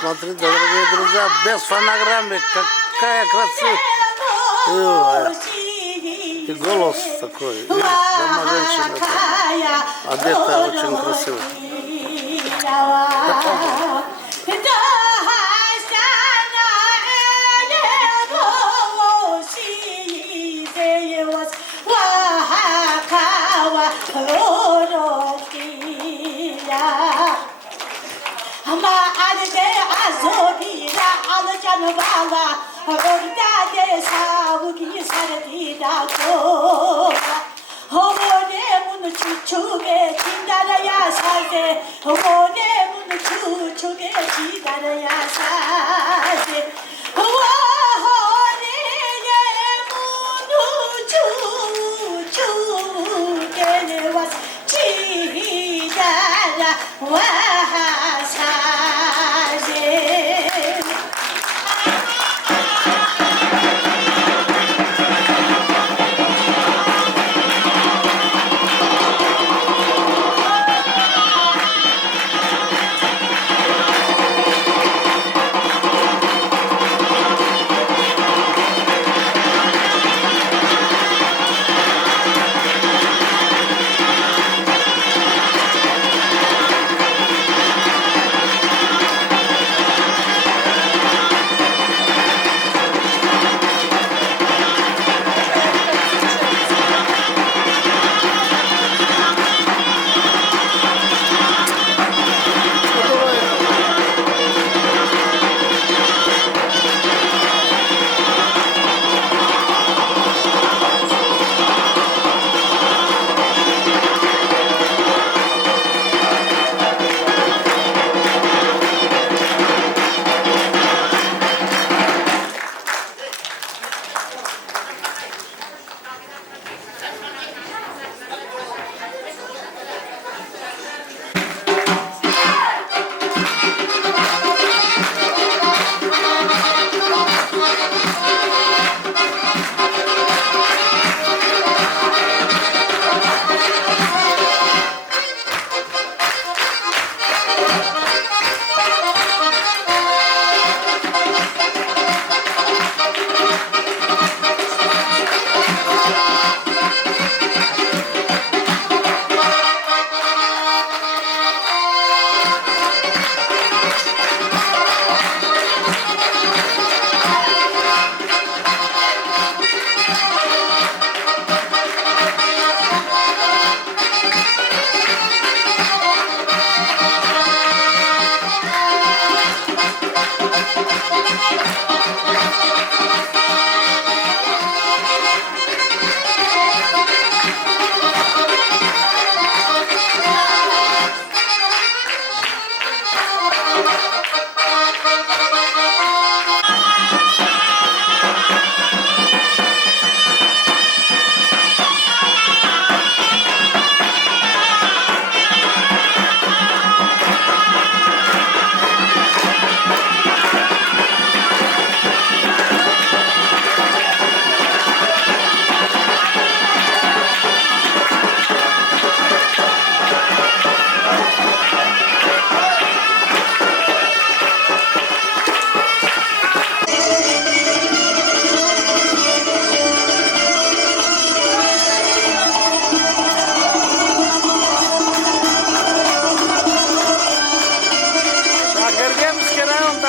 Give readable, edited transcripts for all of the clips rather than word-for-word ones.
Посмотри, дорогие друзья, без фонограммы, какая красивая. И голос такой, и сама женщина одета очень красиво.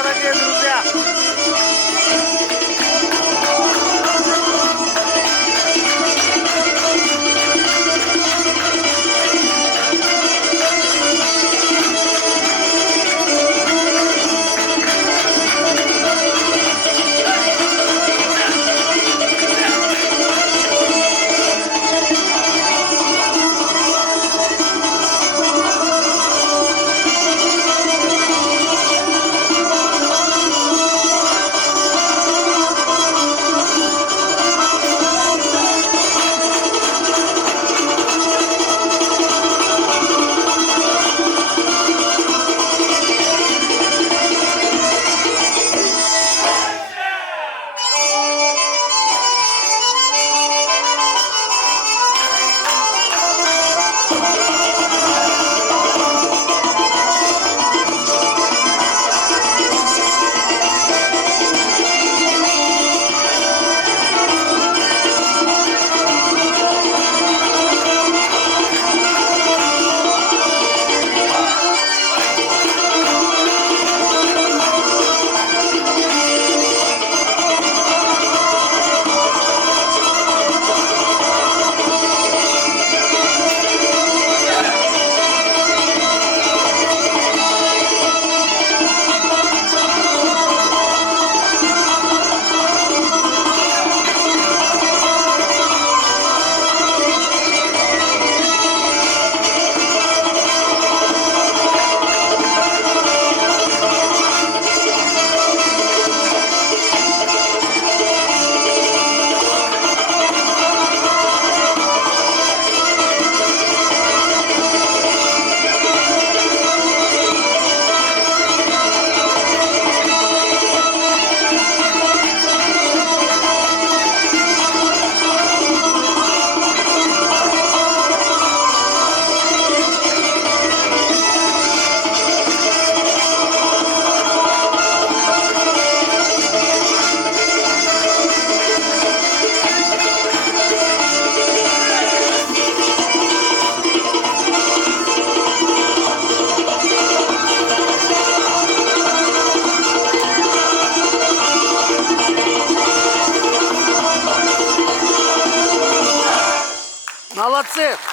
дорогие друзья! Молодцы!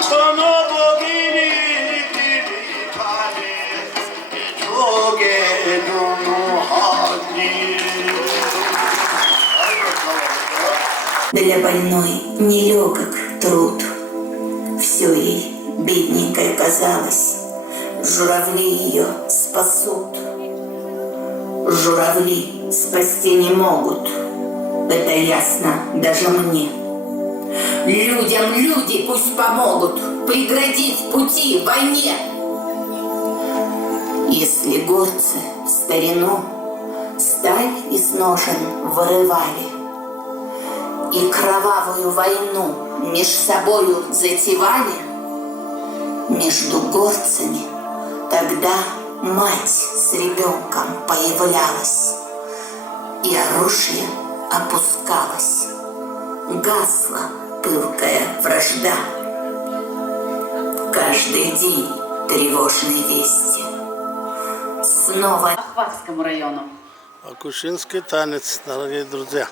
Sono pochini di Для больной нелегок труд. Все ей, бедненькой, казалось, журавли ее спасут. Журавли спасти не могут, это ясно даже мне. Людям люди пусть помогут, преградив пути войне. Если горцы в старину сталь из ножен вырывали и кровавую войну меж собою затевали, между горцами тогда мать с ребенком появлялась, и оружие опускалось, гасла пылкая вражда. Каждый день тревожные вести. Снова Ахвахскому району. Акушинский танец, дорогие друзья.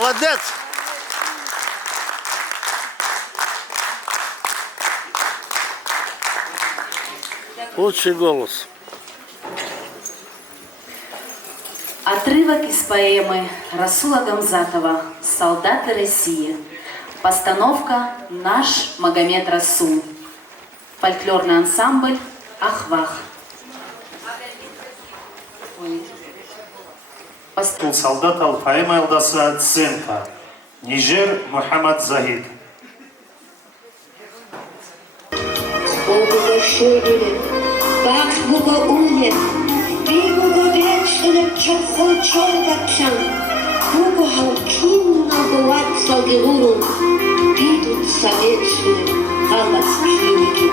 Молодец! Лучший голос. Отрывок из поэмы Расула Гамзатова «Солдаты России». Постановка «Наш Магомед Расул». Фольклорный ансамбль «Ахвах». Солдат Алфаим Элдаса Ценка. Нижер Мухаммад Захид. Бах буго улет, би буго вечерет чохо чорбачан, буго халкинна бывать слагерурун, бидут совечным галас клиники.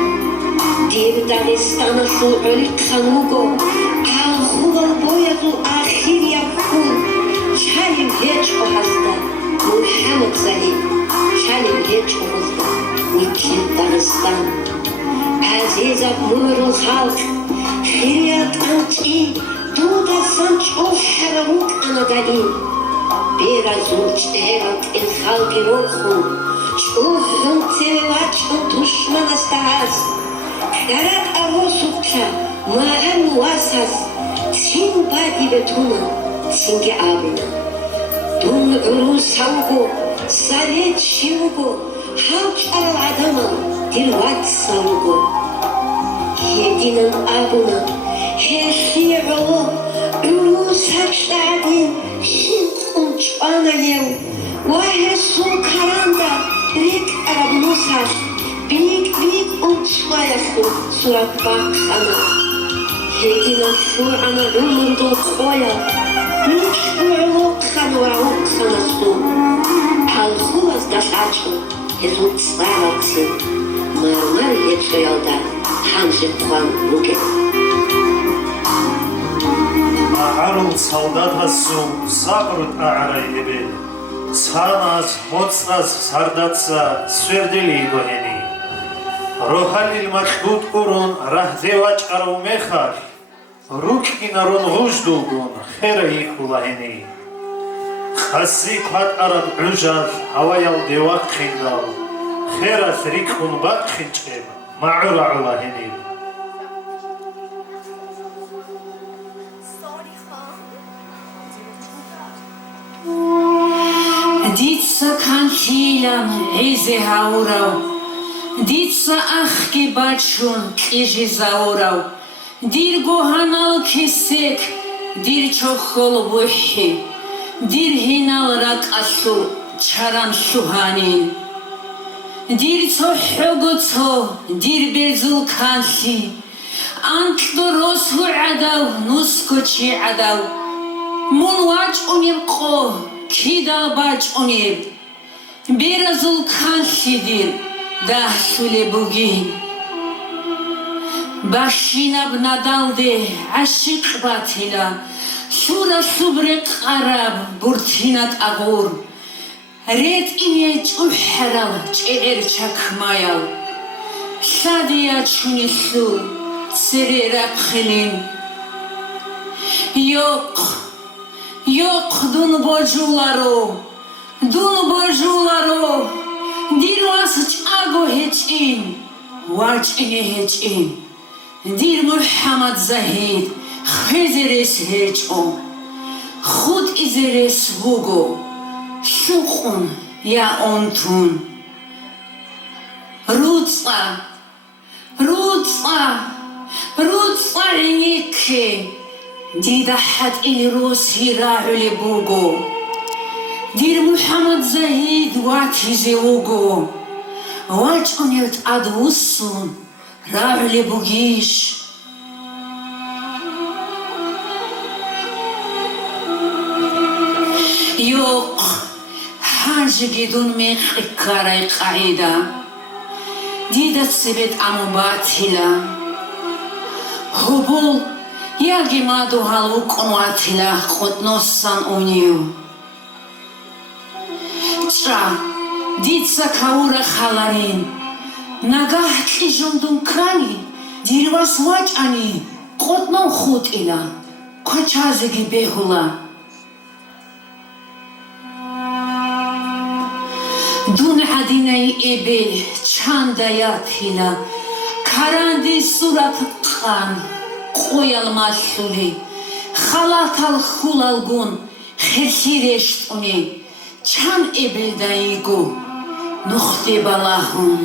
Дев Дагестана шуралит хануго, алхувал боязу архивия фун, чалим вечко хазда, Мухаммад Захид, чалим вечко хазда, Никит Дагестан. عزیز مورو خلق خیریت انچی دود سنچو حرموک انگلی بیر از اوچتهرات این خلقی رو خون چوهن تیوات چون دشمن است هست درد اواسوکا ماهن واس هست 진 바디베 돈은 징게 아부나 돈 으로 사오고 쌀에 치우고 하우차를 아담은 딜왓 싸우고 해디는 아부는 해시로 으로 사차딘 신혼 촤나예우 와해소 카란다 릭 아라브노사 빅 온츠와야소 수락 박사나 해기는 수아나 루문도 코야 미추로 카노라 옥사나소 알후아스 다사초 해소 츠바락스 마르마르 예초야다 한식 관 루게 Аарულ солдатасу საყრუთ აარაიბე სანას მოცნას სარდაცა სვერდელი იგოհენი როჰალილ მათგუტ ყურონ რაჰზევაჭარო მეხარ რუქკინარონ ღუჟდულგონ ხერა იქულაჰენი ხასი ყატარად უჟად ავაიალ დევახინდალ ხერას რიქუნ ბათხინჭე მაურაულაჰენი Ditsa kanchilan eze haurau, ditsa achki bachun kiji zaurau, dir gohanal kesek, dir chokhol buhi, dir hinal rak asu charan suhanin, dir tsohugutso, dir bezul kanchi, antlu rosu adav, nuskochi adav, munwach unir qo, Kida baç onir, birazul kanşidir, dahsule bugün. Başinab nadalde, aşık batila, şura subrek arab, burtinat ağur. Red ine çuhral, çeğer çakmayal. Şadiya çunisu, serera kılin. Yok dun bojularo, dir vasıç ago heçin, vaç ine heçin, dir Muhammed Zahid, xezeres heçon, xud izeres vugo, şukun ya ontun, rutsa inike, Didahat il Rusi rahuli bugo, dir Muhammed Zahid watize ugo, waç unirt adussun, rahuli bugish. Yok, hangi gidun mekikaray qaida, didat sebet amubatila, hubul, Yagi madu halu konwatila qotnossan uniu. Tra, ditsa kaura khalarin. Nagah tlijundun krani, dirvas wachani, qotnon khut ila, kochazegi behula. Dun hadinay ebel, chandayatila, karandi surat qan. Qoyal masuli, xalatal xulalgun, xersireşt uni, çan ebildaigu, nuxti balahun.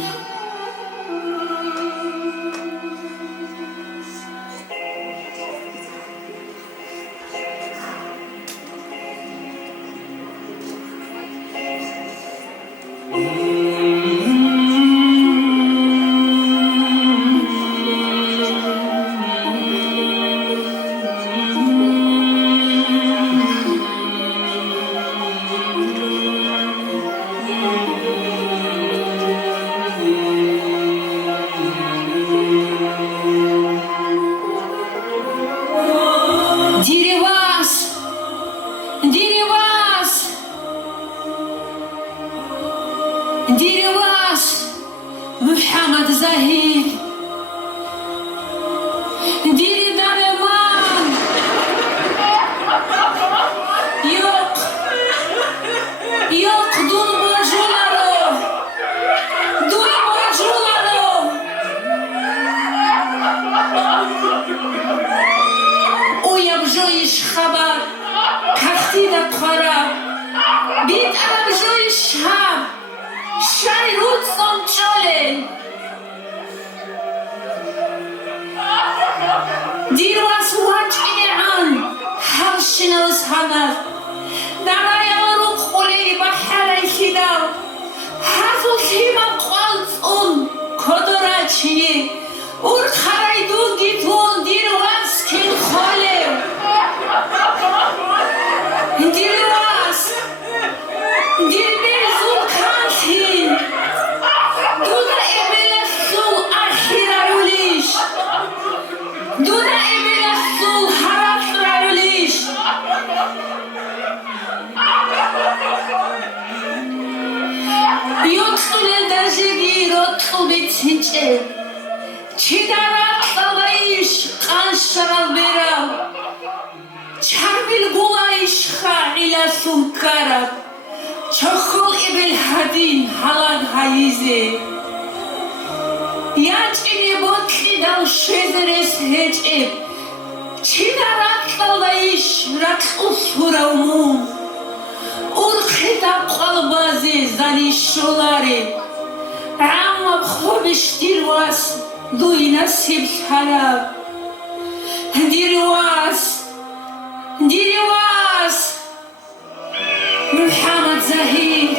Dirivas, Muhammed Zahid, Diri Dareman, yok dun borcularo, uyab Aqle dajegiro tubitiche Chidara qalaish qanshral bera Charbil gulaish khaila sunkara Chakhul ibil hadin halad haize Yachine botki dal shezeres hechib Chidara qalaish raqus huraumu Urkhita qalbazi zanisholare Amma khobish dirwas duina sibharab Dirwas Muhammad Zahid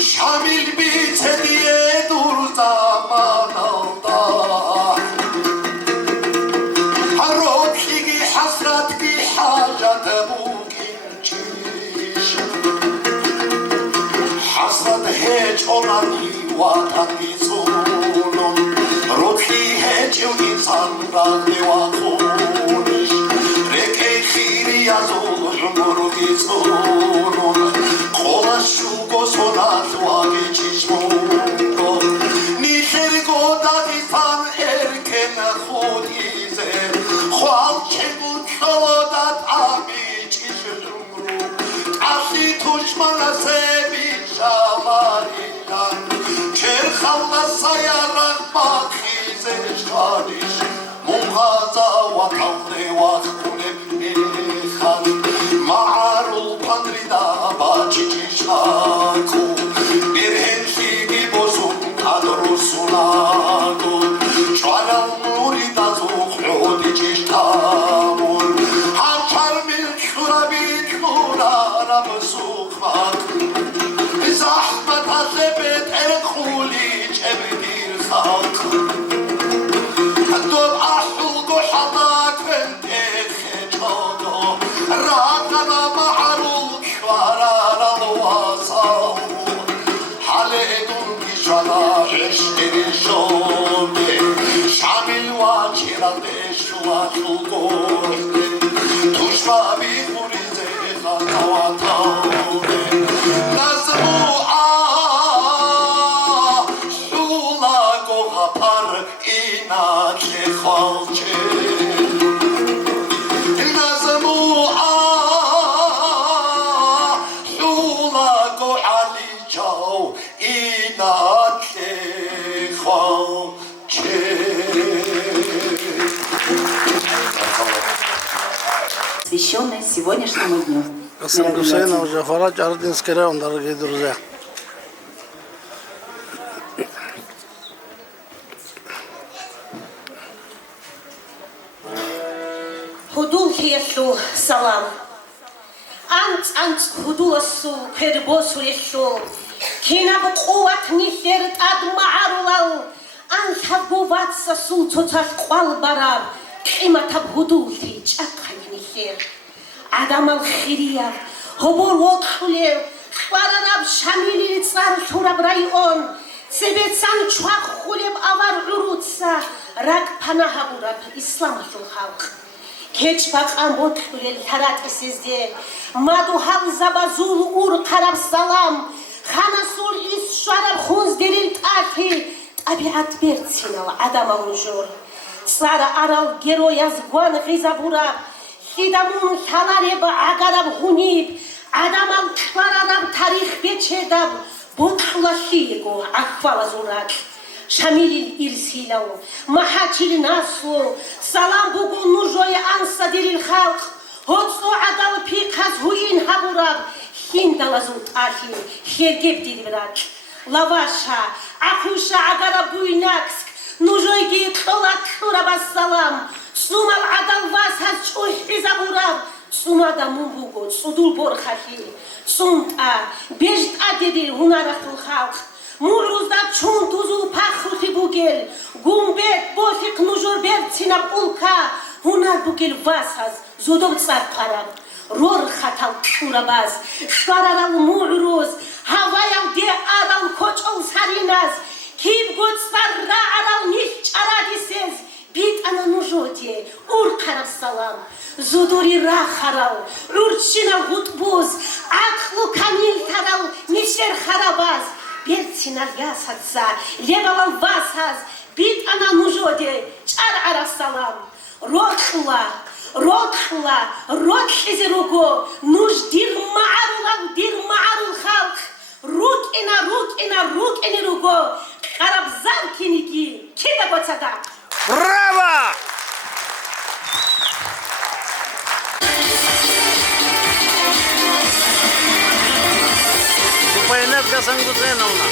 Şamil bitse diye dur zaman alda Harokigi hasrat ki hacate bugün çiş Hasrat hiç onani vatan gizunun Ruhi hiç insanlar deva kuniş Reke khiri yazul murgi sunun Kolaşugo sonat vagi çişmungo Nişer godadistan erken khudize Khwal çegut şodat ami çişumru Asi tuşmana sebi şamarinan Ker khalla sayarak bakhize şaniş Muhaza vatanre vakune bikhan Ma'arul pandrida baçişnaku Bir henşigi bozun kadru sunaku Çaral murida zuhudi çiştamun Haçar milkura bitmura arabı sukmak Zahmet azebet erkuli çebidir halk Dub ahulgu hadak ventek heçodo Ragana ma'aruk varar alvasav Haledun gişana eşkeri şode Şamil vakirade şuvatul gorde Tuşva bi hurize katavatavde Nazmu şula gohapar inatli khalçe Nazmu şula go ali çav inatli khalçe посвященный сегодняшнему дню. Касым Гусейнов, Джафарат, Ардинский район, дорогие друзья. Худул хиесу салам. Анц худуласу кербосу ешу. Кинаб қуат нишерт адмаарулал. Анхабуват сасу цоцас қвал бараб. Қиматаб худул хи чакхай нишер. Адамал хирияб. Хобор вотхулев. Хварараб шамили цар шураб район. Себецан чуак хулеб авар урутса. Рак панахабураб исламашул халқ. Keçbak ambotkulel tarat isizde Madu hal zabazul ur karab salam Khanasul is şarab khunz delil tahi Tabiat bertsinal adama unjur Sara aral geroyaz guan gizabura Hidamun halareb agarab hunib Adamal kvararab tarih beçedab Bothlaşigo akvalazunat Şamilil irsilav, mahaçil nasu, salam bugun nujoy ansa diril halk, hotsu adal pikaz huin haburab, hindalazut ahi, hergeb dilvirak. Lavaşa, akuşa agara buynaksk, nujoy git olat şurabas salam, sumal adal vashaz çuh bizaburab, sumada mumbugot, sudul borhahi, sumta, bejt adedir hunarakul halk, Muruzda çun tuzul pakhuti bugel, gumbet bosik nujur bertsinab ulka, hunar bugel vasaz, zodov tsar parab, ror khatal turabaz, shvararal muruz, havayal de aral kochol sarinaz, kib gotstar ra aral nish charadisez, bit ana nujoti, ur karab salam, zodori ra kharal, urchina gutbuz, aklu kamil taral, nisher kharabaz, Bertsinar yasatsa, lebalal vasaz, bit ana nujode, çar arasalam. Rotla, rotlize rugo, nuj dir ma'arul halk. Ruk ina rugo, karabzan kinigi, kida gotsada. Браво! Супайнет Касым Гусейновна.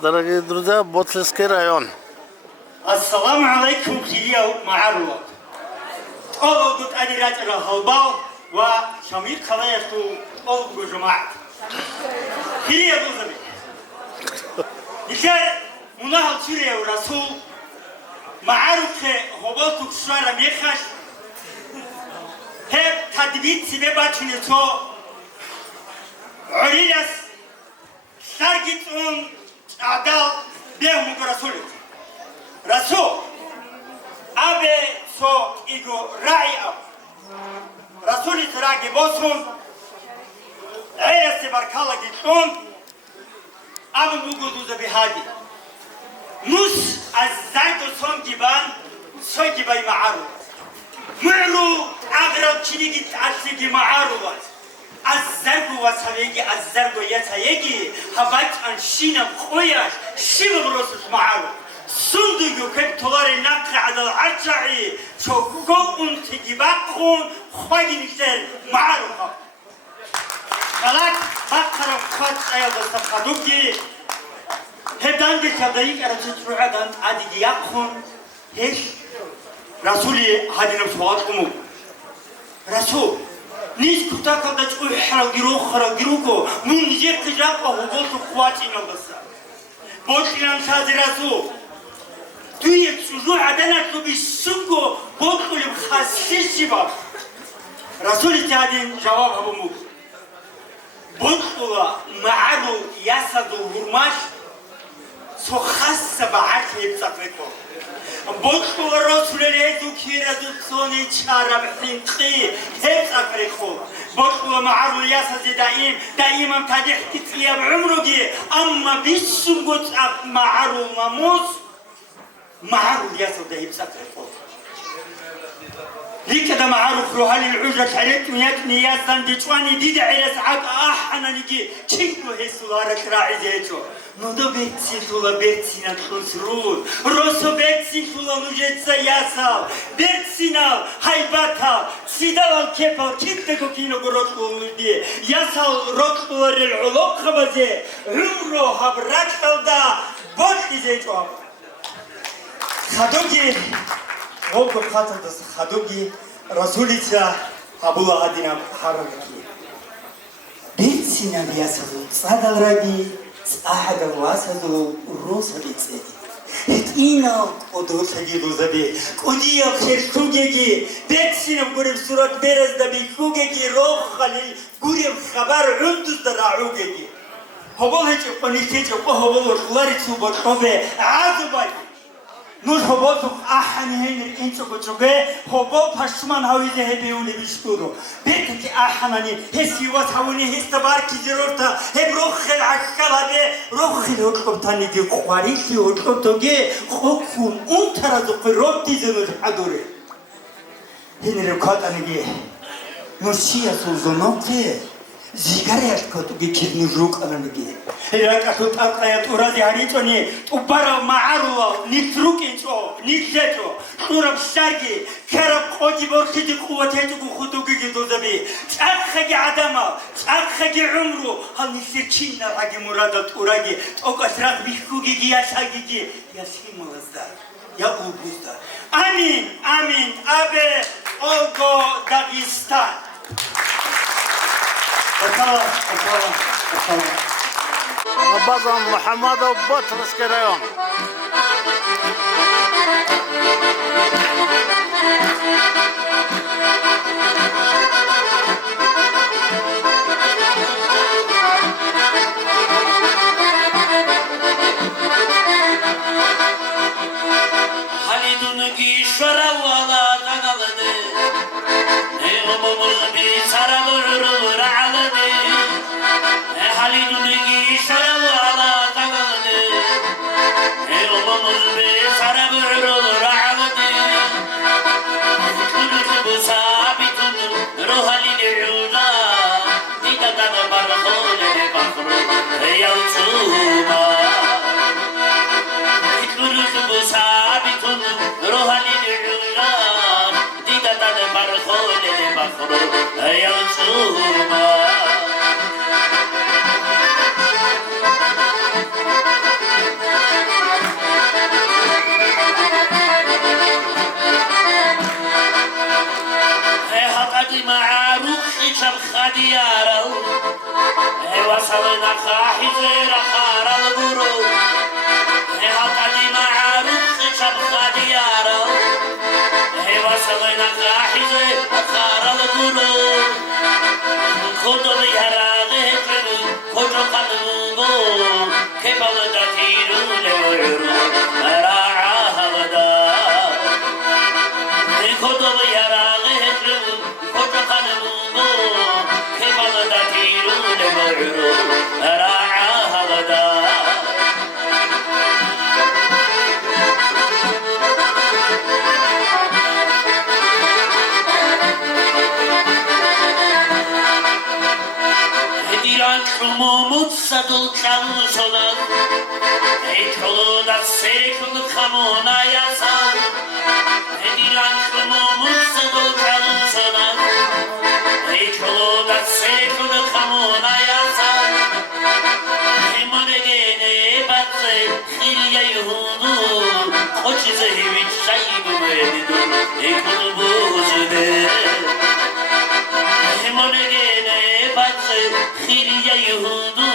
Дорогие друзья, Ботлинский район. Ассаламу алейкум, хилия маарулот. Олгут адират рахалбал ва шамир калаяту олгу жамаат. Хилия дузаби. Дикер мунахал чирия у расул маарухе хобалтук шуара мехаш hep tadbit sibe bachune to Orias Sargit Adal Behugo Rasulit Rasul Abe so igo Raya Rasulit Ragi Bosun Eyasi Barkala Gitun Abe Mugo Duza Bihadi Mus Azaydo Son Giban So Gibay Maaru Mu'ru Agra Chinigit Asigi Maaru was الزرق وسويجي الزرق يتيجي هبات عن شينا خوياش شيل بروسس معه صندوق كيف تلاري نقع على العجعي شو قوم تجيبكم خوي نشتر معه خلاص بكرة خد أيضا تفقدوكي هدان بكذايك أرتجرو عدان عادي يأخون هيش رسولي هذه نفسه رسول Nis kutaka da çuy haragiruko mun je kjaka hobotu khwati na basa botlan sadirasu tuye çuzu adana to bi sungo botul khassisi ba rasul tadin cevap habumu botula ma'anu yasadu hurmash so khassa ba'at hepsakreko بطل الرسول ليزو كيرا دوتسوني تشارب حنقي هيك أكريخو بطل معه الياسة دائما تدح تتليا بعمرك أما بيسنقط معه ماموس معه الياسة دائما أكريخو ليك ده معه خروهالي العجرة شعرت مياتني ياسان ديشواني ديدا على ساعات أحنا نجي تشيكو هسولارة راعي زيتو Nodo betsi tula betsina tlosrul, roso betsi tula nujetsa yasal, betsinal, haybatal, sidal kepal, kitte kokino gorotlu diye, yasal rotlularil ulok kabaze, umro habraktalda, boş diye çoğab. Hadogi, olgu katıldısı hadogi, Rasulitsa abula adina haramki. Betsina yasalu, sadal ragi, أحد الواسد الروس بيتسدي هتينا قدوس هجيدو زبي كوديا خير كوجي بيتسينا بقول سورة بيرز دبي كوجي روح خلي قريب خبر عندوس دراعوجي هبول هيك قنيتي هبول خلاري تسوبر كوبي عازباي نور هبول أحن هين الإنسو بتشوجي هبول بحشمان هاويزه هبيوني بيشكورو بيتك أحناني هسيوات هاوني هستبار كزيرورتا هبروخ العكال هبي روخ الهرقب تاني دي قواريكي هرقب توجي خوكون انترازو قروب ديزنو الحدوري هين الركات أنجي نورشيا سوزونوكي زيغاريات كتوجي كيرنو روك أنجي هيراكاتو تاقايات أورادي هاريتوني تبارا معارو نتروكي شو نتشو تورب شارجي كرب قودي بورتي قوتي خدوجي دوزبي تأخذي عدما تأخذي عمره هل نسيركينا راجي مرادة أوراجي تأكسرق بيكوجي يا شاجي يا سيمولزدا يا أوبوزدا آمين آمين أبي أوغو داغستان Базан Мухаммадов, Ботлинский район. diyara wasalna khahizera kharal guru hatadi ma'aruf khab khadiyara wasalna khahizera kharal guru khodo yarage khodo qalbu kebal datiru leuru ra'a havada khodo yarage khodo qalbu kebal datiru leuru ra'a havada Mumut sadıl kalsolar Ekolu da serikul kamuna yasal Edilen mumut sadıl kalsolar Ekolu da serikul kamuna yasal Hemane gene batı Hilya yuhudu Koçi zehivit şayidu edidu Ekolu buzude Hemane gene batı Hilya yuhudu